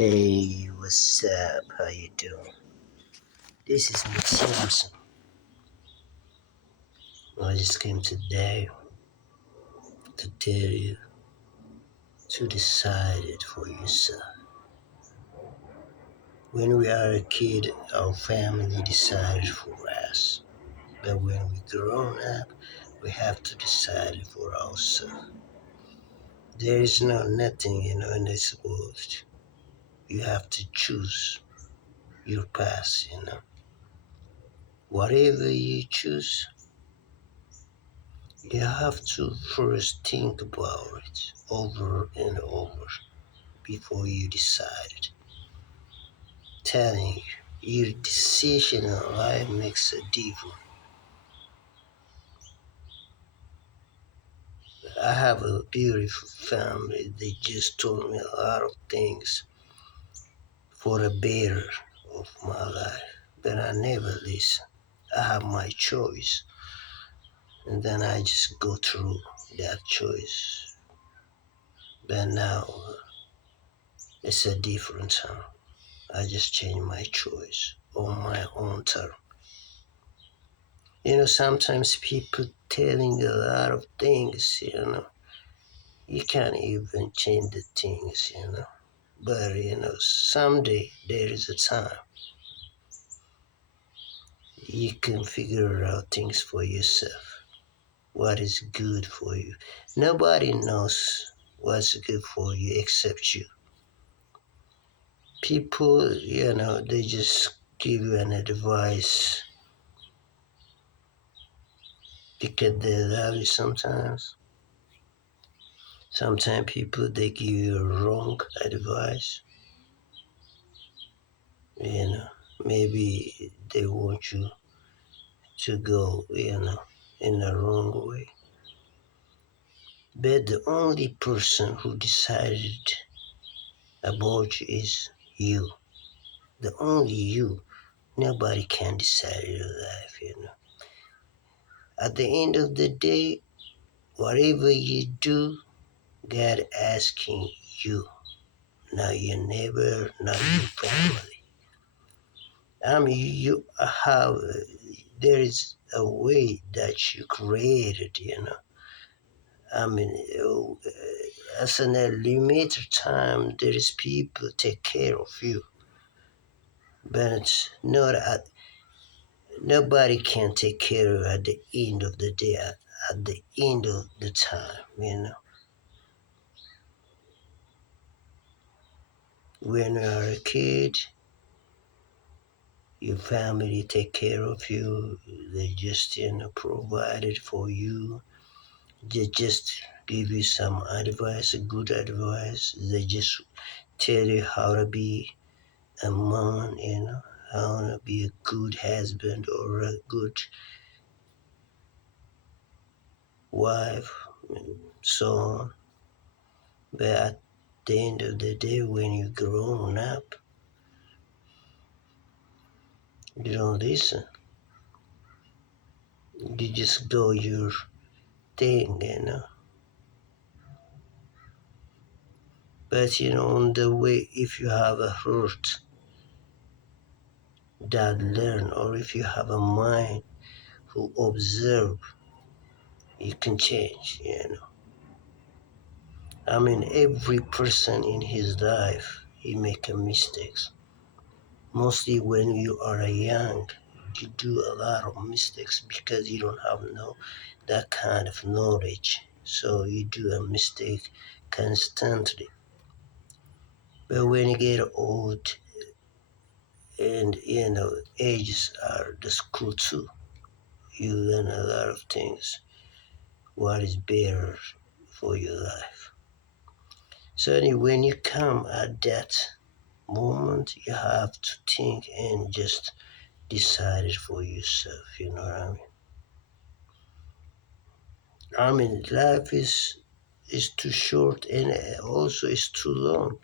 Hey, what's up? How you doing? This is Mick Simpson. I just came today to tell you to decide it for yourself. When we are a kid, our family decided for us. But when we grown up, we have to decide it for ourselves. There is nothing, in this world. You have to choose your path. Whatever you choose, you have to first think about it over and over before you decide it. Telling you, your decision in life makes a difference. I have a beautiful family. They just told me a lot of things for the better of my life, but I never listen. I have my choice, and then I just go through that choice. But now it's a different time. I just change my choice on my own term. Sometimes people telling a lot of things. You can't even change the things. But, someday there is a time you can figure out things for yourself. What is good for you. Nobody knows what's good for you except you. People, they just give you an advice because they love you sometimes. Sometimes people, they give you wrong advice. Maybe they want you to go, in the wrong way. But the only person who decided about you is you. The only you. Nobody can decide your life. At the end of the day, whatever you do, God asking you, not your neighbor, not your family. You have, there is a way that you created. As an limited time, there is people take care of you, but it's not nobody can take care of you at the end of the day, at the end of the time. When you are a kid, your family take care of you. They just provided for you. They just give you some advice, good advice. They just tell you how to be a man, how to be a good husband or a good wife, and so on. But at the end of the day, when you're grown up, you don't listen. You just do your thing. But on the way, if you have a heart that learn, or if you have a mind who observe, you can change. Every person in his life, he make a mistakes. Mostly when you are young, you do a lot of mistakes because you don't have that kind of knowledge. So you do a mistake constantly. But when you get old and ages are the school too, you learn a lot of things. What is better for your life? So when you come at that moment, you have to think and just decide it for yourself. You know what I mean? Life is too short and also it's too long.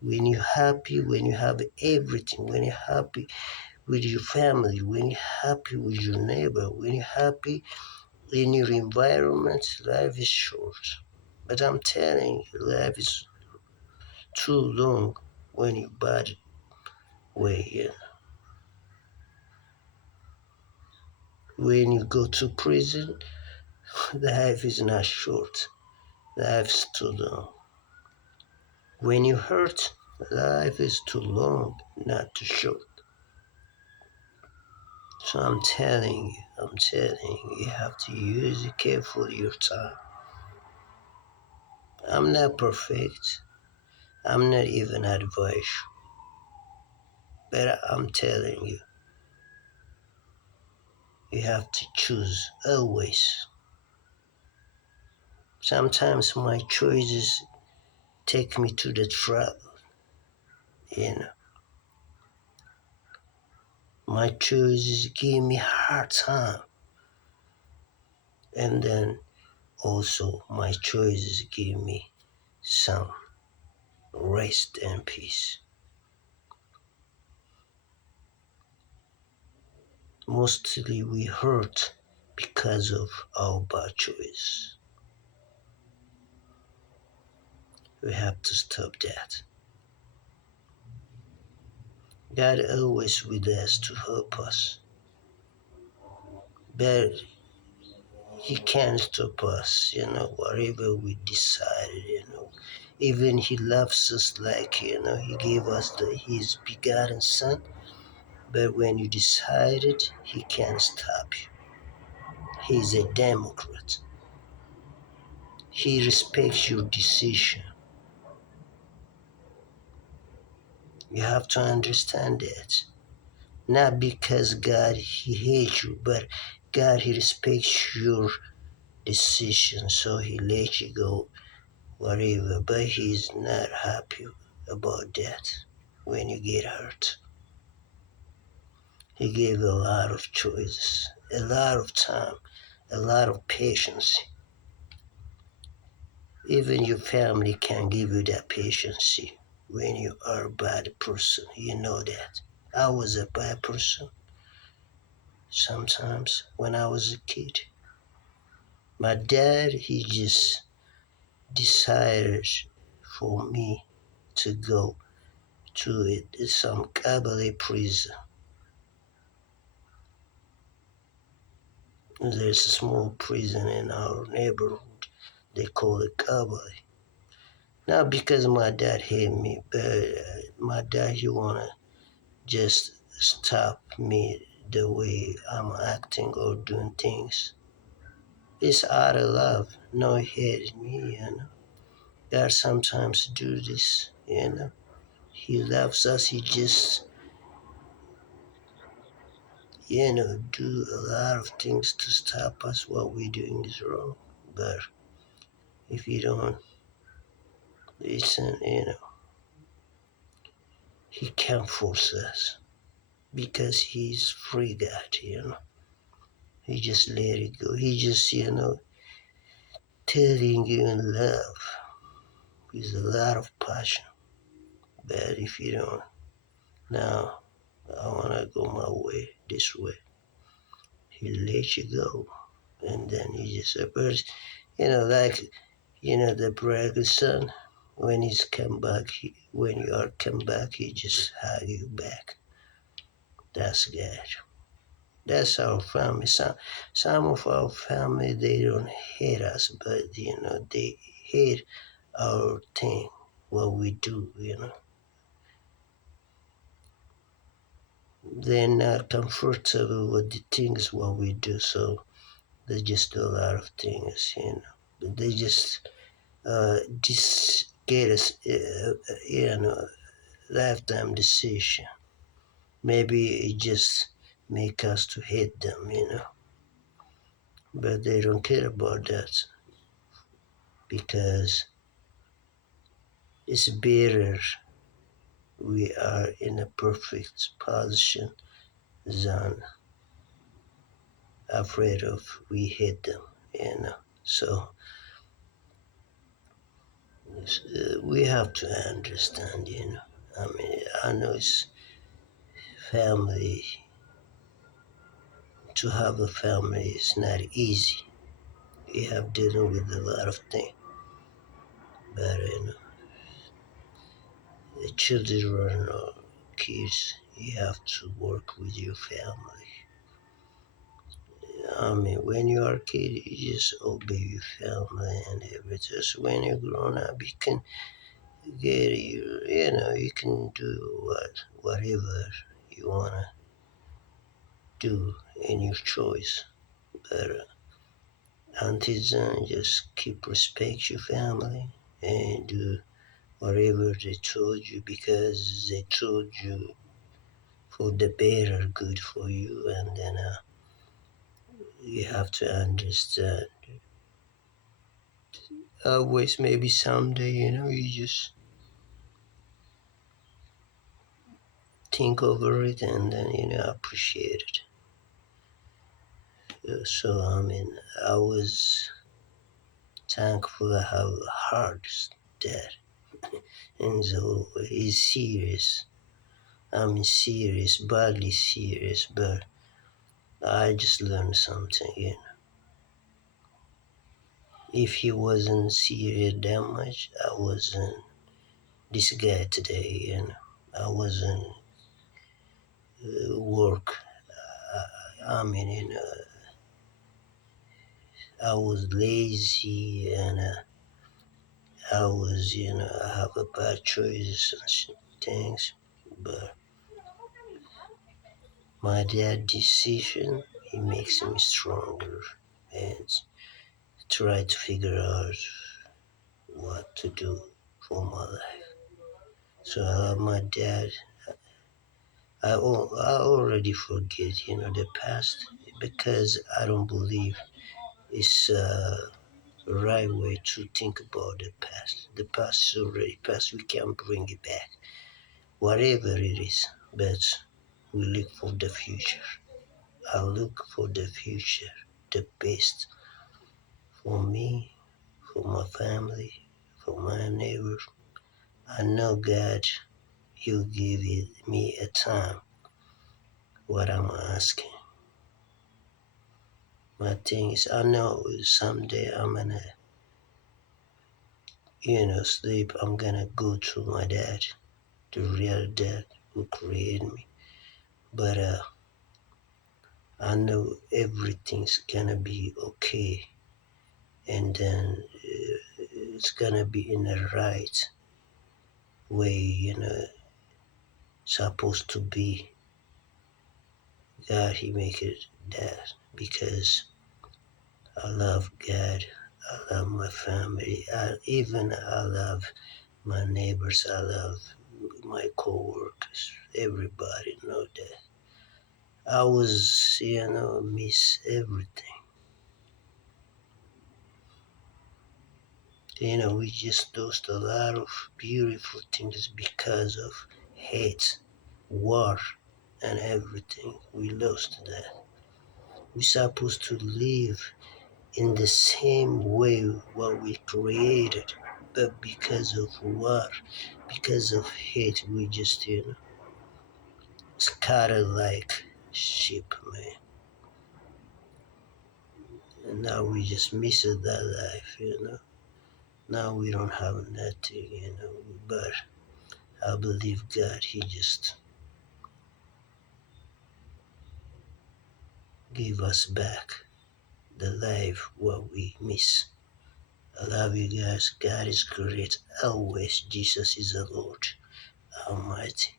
When you're happy, when you have everything, when you're happy with your family, when you're happy with your neighbor, when you're happy in your environment, life is short. But I'm telling you, life is too long when you bad way. When you go to prison, life is not short. Life's too long. When you hurt, life is too long, not too short. So I'm telling you, you have to use it carefully your time. I'm not perfect. I'm not even advice, but I'm telling you, you have to choose always. Sometimes my choices take me to the trap, you know. My choices give me hard time, and then also my choices give me some rest and peace. Mostly we hurt because of our bad choice. We have to stop that. God always with us to help us, but He can't stop us, whatever we decided, Even He loves us like, He gave us His begotten Son, but when you decided, He can't stop you. He's a Democrat. He respects your decision. You have to understand that. Not because God He hates you, but God He respects your decision, so He lets you go whatever. But He's not happy about that when you get hurt. He gave a lot of choices, a lot of time, a lot of patience. Even your family can give you that patience when you are a bad person. You know that. I was a bad person sometimes when I was a kid. My dad, he just decided for me to go to some Kabbalah prison. There's a small prison in our neighborhood. They call it Kabbalah. Not because my dad hate me, but my dad, he wanna just stop me the way I'm acting or doing things. It's out of love, no hate me. God sometimes do this. He loves us. He just, do a lot of things to stop us what we're doing is wrong. But if you don't listen, he can't force us because he's free God. He just let it go. He just, telling you in love with a lot of passion. But if you don't, now I wanna go my way, this way. He let you go, and then he just appears, like the prodigal son. When he's come back, when you are come back, he just hug you back. That's God. That's our family. Some of our family they don't hate us, but they hate our thing, what we do. They're not comfortable with the things what we do, so they just do a lot of things. But they just get us, lifetime decision. Maybe it just make us to hate them. But they don't care about that because it's better we are in a perfect position than afraid of we hate them. So we have to understand. I mean, I know it's family. To have a family is not easy. You have dealing with a lot of things, but the children or kids, you have to work with your family. I mean, when you are a kid, you just obey your family and everything. So when you're grown up, you can you can do whatever you wanna do in your choice. But until then, just keep respect your family and do whatever they told you because they told you for the better good for you, and then you have to understand. Always, maybe someday, you just think over it and then appreciate it. So I mean, I was thankful I have a hard dad, and so he's serious. I'm serious, badly serious, but I just learned something. If he wasn't serious that much, I wasn't this guy today. I wasn't work. I mean, I was lazy and I was, I have a bad choices and things. But my dad decision, he makes me stronger and try to figure out what to do for my life. So I love my dad. I already forget, the past because I don't believe it's right way to think about the past. The past is already past. We can't bring it back. Whatever it is, but we look for the future. I look for the future, the best for me, for my family, for my neighbors. I know God, He'll give me a time what I'm asking. My thing is, I know someday I'm gonna, sleep. I'm gonna go to my dad, the real dad who created me. But I know everything's gonna be okay, and then it's gonna be in the right way, supposed to be. God, He make it that because I love God, I love my family, I love my neighbors, I love my co-workers. Everybody know that. I was, miss everything. We just lost a lot of beautiful things because of hate, war, and everything. We lost that. We're supposed to live in the same way what we created, but because of war, because of hate, we just, scattered like sheep, man. And now we just miss that life. Now we don't have nothing. But I believe God, He just give us back the life what we miss. I love you guys. God is great. Always Jesus is the Lord Almighty.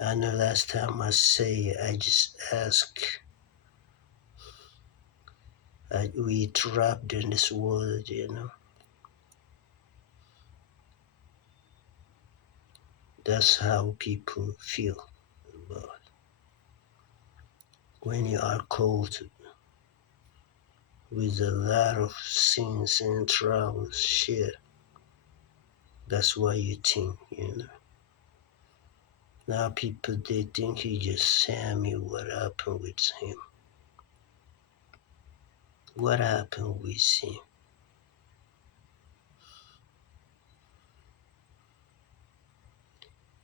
I know last time I just ask, we trapped in this world. That's how people feel about when you are called with a lot of sins and troubles. Shit, that's why you think. Now people, they think he just Sammy. What happened with him? What happened with him?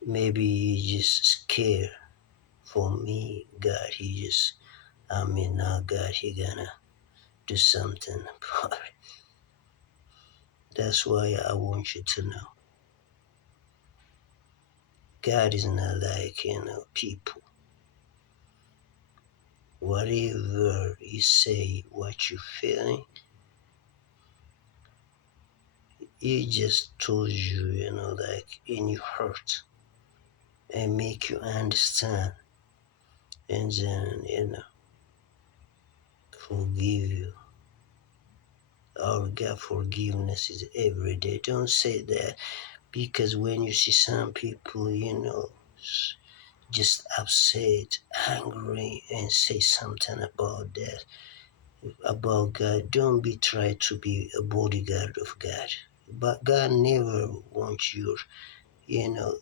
Maybe he just scared for me. God, now God, he gonna do something about it. That's why I want you to know. God is not like, people. Whatever you say, what you're feeling, He just told you, like in your heart and make you understand and then, forgive you. Our God forgiveness is every day. Don't say that because when you see some people, just upset, angry, and say something about that, about God, don't be try to be a bodyguard of God. But God never wants your, you know,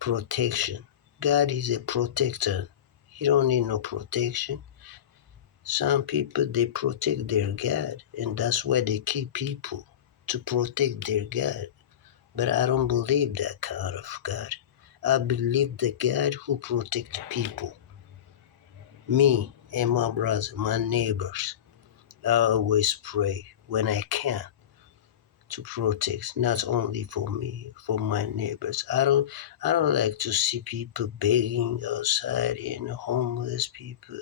protection. God is a protector. You don't need no protection. Some people they protect their God, and that's why they keep people to protect their God. But I don't believe that kind of God. I believe the God who protects people. Me and my brothers, my neighbors. I always pray when I can to protect not only for me, for my neighbors. I don't like to see people begging outside and homeless people.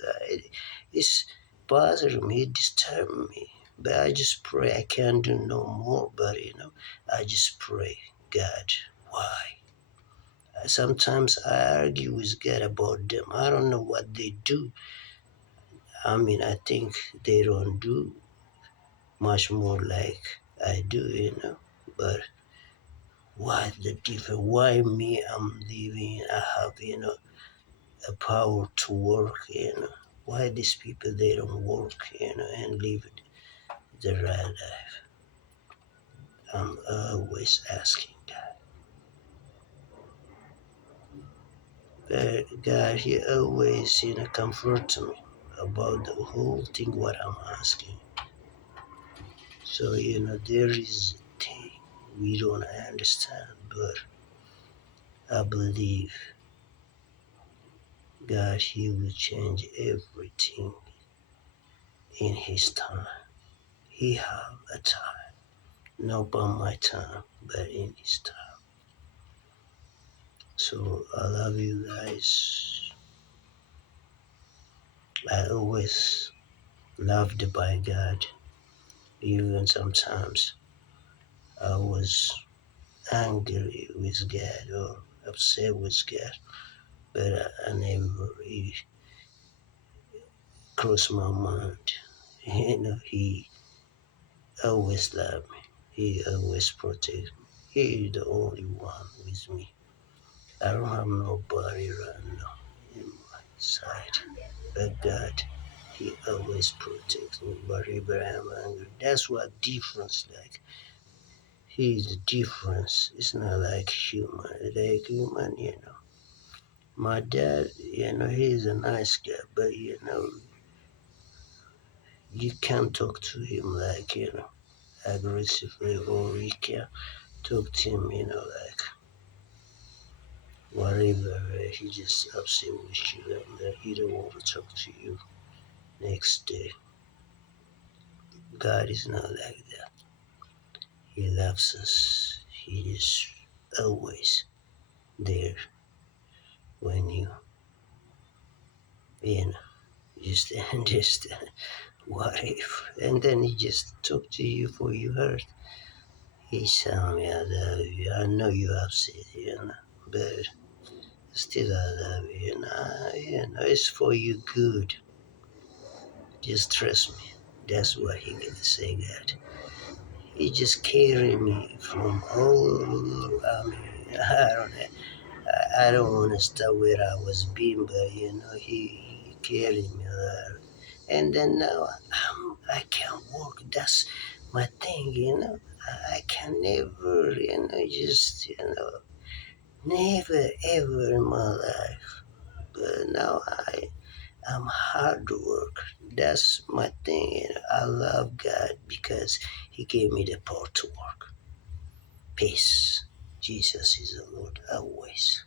It's bothering me, it disturbs me. But I just pray I can't do no more. But I just pray, God, why? Sometimes I argue with God about them. I don't know what they do. I think they don't do much more like I do. But why the difference? Why me? I'm living. I have a power to work. Why these people they don't work and live the right life? I'm always asking that. But God, He always comforts me about the whole thing what I'm asking. So there is a thing we don't understand, but I believe God, He will change everything in His time. He have a time, not by my time, but in His time. So I love you guys. I always loved by God. Even sometimes I was angry with God or upset with God, but I never it crossed my mind. He always loved me. He always protects me. He is the only one with me. I don't have nobody right now in my side. But God, He always protects me wherever I'm angry. That's what difference like. He's the difference. It's not like human. Like human. My dad, he's a nice guy, but you can't talk to him like, aggressively, or you can't talk to him, like whatever. He just upset with you and he don't want to talk to you next day. God is not like that. He loves us. He is always there when you just understand what if. And then he just talk to you for you hurt. He tell me I love you. I know you upset, but still I love you. It's for you good. Just trust me. That's what he gonna say, God. He just carried me from all. I don't know. I don't want to start where I was being, but he carried me there. And then now I can't work. That's my thing. I can never, just, never ever in my life. But now I'm hard to work. That's my thing. I love God because He gave me the power to work. Peace. Jesus is the Lord always.